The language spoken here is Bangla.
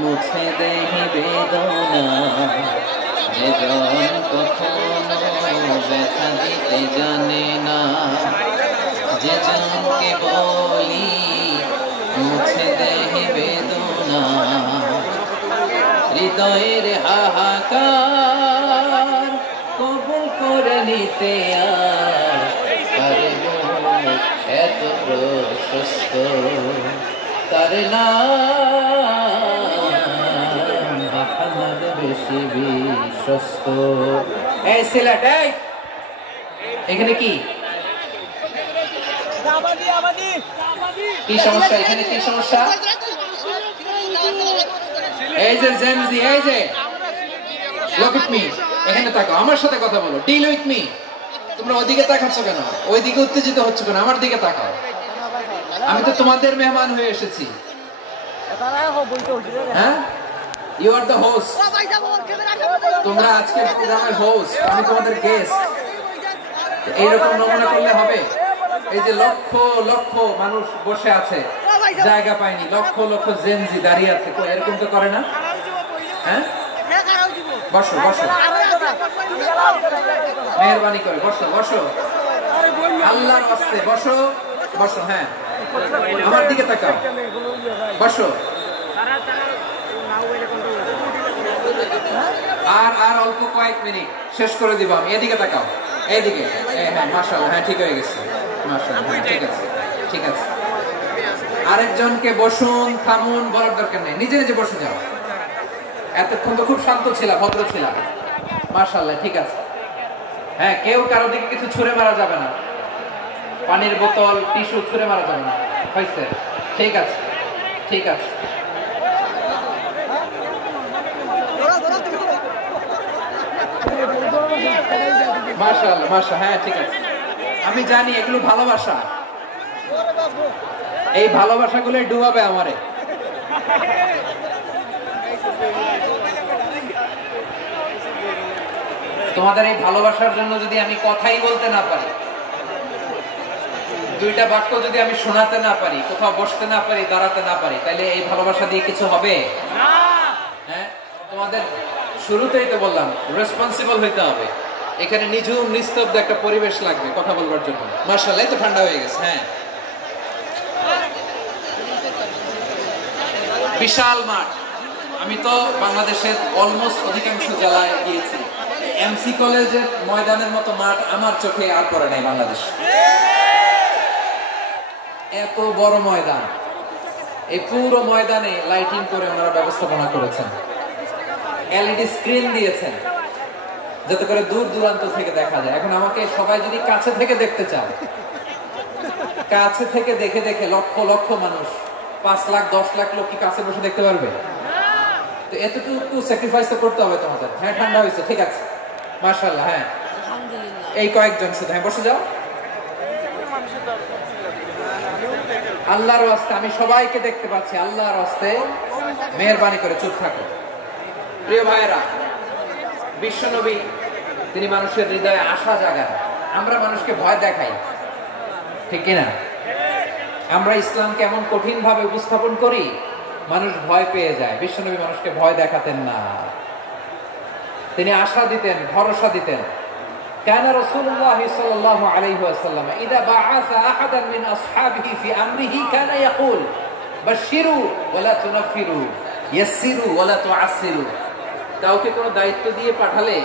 মুছে দেহি বেদনা, যেজন কখনো ব্যথা দিতে জানে না, যেজনকে বলি মুছে দেহি বেদনা, হৃদয়ের হাহাকার কবুল করে নিতে আর পারব এত প্রশস্ত, তার নাম আহমদ বেশি বিশ্বস্ত। এই সিলেট, এই এখানে কি কি সমস্যা? এখানে কি সমস্যা? এই যে জেনজি, এই যে লুক এট মি, এখানে তাকাও, আমার সাথে কথা বলো, ডিল উইথ মি। তোমরা ওইদিকে তাকাচ্ছ কেন? ওইদিকে উত্তেজিত হচ্ছ কেন? আমার দিকে তাকাও। আমি তো তোমাদের মেহমান হয়ে এসেছি। হ্যাঁ, ইউ আর দ্য হোস্ট। তোমরা আজকে প্রোগ্রামের হোস্ট, আমি তোমাদের গেস্ট। এইরকম নমুনা করলে হবে? এই যে লক্ষ লক্ষ মানুষ বসে আছে, জায়গা পায়নি, লক্ষ লক্ষ জেনজি দাঁড়িয়ে আছে, এরকম তো করে না? হ্যাঁ, বসো বসো, মেহরবানি করে বসো বসো, আল্লাহর ওয়াস্তে বসো বসো। হ্যাঁ, আমার দিকে তাকাও, বসো। আর অল্প কয়েক মিনিট, শেষ করে দিব আমি। এদিকে তাকাও, এইদিকে। হ্যাঁ, মাশাআল্লাহ, হ্যাঁ ঠিক হয়ে গেছে, মাশাআল্লাহ, হ্যাঁ ঠিক আছে, ঠিক আছে। আরেকজনকে বসুন, থামুন বলার দরকার নেই, নিজে নিজে বসে যাও। এতক্ষণ তো খুব শান্ত ছিলাম, ভদ্র ছিলাম, মাশাআল্লাহ, ঠিক আছে। হ্যাঁ, কেউ কারো দিকে কিছু ছুঁড়ে মারা যাবে না, পানির বোতল, টিস্যু ছুঁড়ে মারা যাবে না, হয়েছে? ঠিক আছে, ঠিক আছে। মাশাআল্লাহ, মাশাআল্লাহ, হ্যাঁ ঠিক আছে। আমি জানি এগুলো ভালোবাসা, এই ভালোবাসাগুলো ডুবাবে আমারে। তোমাদের এই ভালোবাসার জন্য যদি আমি কথাই বলতে না পারি, দুইটা বাক্য যদি আমি শোনাতে না পারি, কোথাও বসতে না পারি, দাঁড়াতে না পারি, তাহলে এই ভালোবাসা দিয়ে কিছু হবে? হ্যাঁ, তোমাদের শুরুতেই তো বললাম রেসপন্সিবল হইতে হবে। এখানে নিঝুম নিস্তব্ধ একটা পরিবেশ লাগবে কথা বলবার জন্য। মাশাআল্লাহ, তো ঠান্ডা হয়ে গেছে। হ্যাঁ, বিশাল মাঠ। আমি তো বাংলাদেশের অলমোস্ট অধিকাংশ জেলায় গিয়েছি, এমসি কলেজের ময়দানের মতো মাঠ আমার চোখে আর পড়ে নাই বাংলাদেশ। এত বড় ময়দান, এই পুরো ময়দানে লাইটিং করে ওনারা ব্যবস্থাপনা করেছেন, এলইডি স্ক্রিন দিয়েছেন যাতে করে দূর দূরান্ত থেকে দেখা যায়। এখন আমাকে সবাই যদি কাছে থেকে দেখতে চান, কাছে থেকে দেখে দেখে লক্ষ লক্ষ মানুষ, 5 লাখ 10 লাখ লোক কি কাছে বসে দেখতে পারবে? তো এতটুকু স্যাক্রিফাইস তো করতে হবে তোমাদের। হ্যাঁ, ঠান্ডা হয়েছে, ঠিক আছে, মাশাআল্লাহ। হ্যাঁ, এই কয়েকজন শুধু, হ্যাঁ বসে যাও। আল্লাহর ওয়াস্তে আমি সবাইকে দেখতে পাচ্ছি, আল্লাহর ওয়াস্তে মেহেরবানি করে চুপ থাকো। প্রিয় ভাইয়েরা, বিশ্বনবী তিনি মানুষের হৃদয়ে আশা জাগান। আমরা মানুষকে ভয় দেখাই, ঠিক কিনা? আমরা ইসলামকে এমন কঠিন ভাবে উপস্থাপন করি, মানুষ ভয় পেয়ে যায়। বিশ্বনবী মানুষকে ভয় দেখাতেন না, তিনি আশা দিতেন, ভরসা দিতেন। كان رسول الله صلى الله عليه وسلم إذا بعث أحدا من أصحابه في أمره كان يقول بشروا ولا تنفروا يسروا ولا تعسروا। কাউকে কোনো দায়িত্ব দিয়ে পাঠালে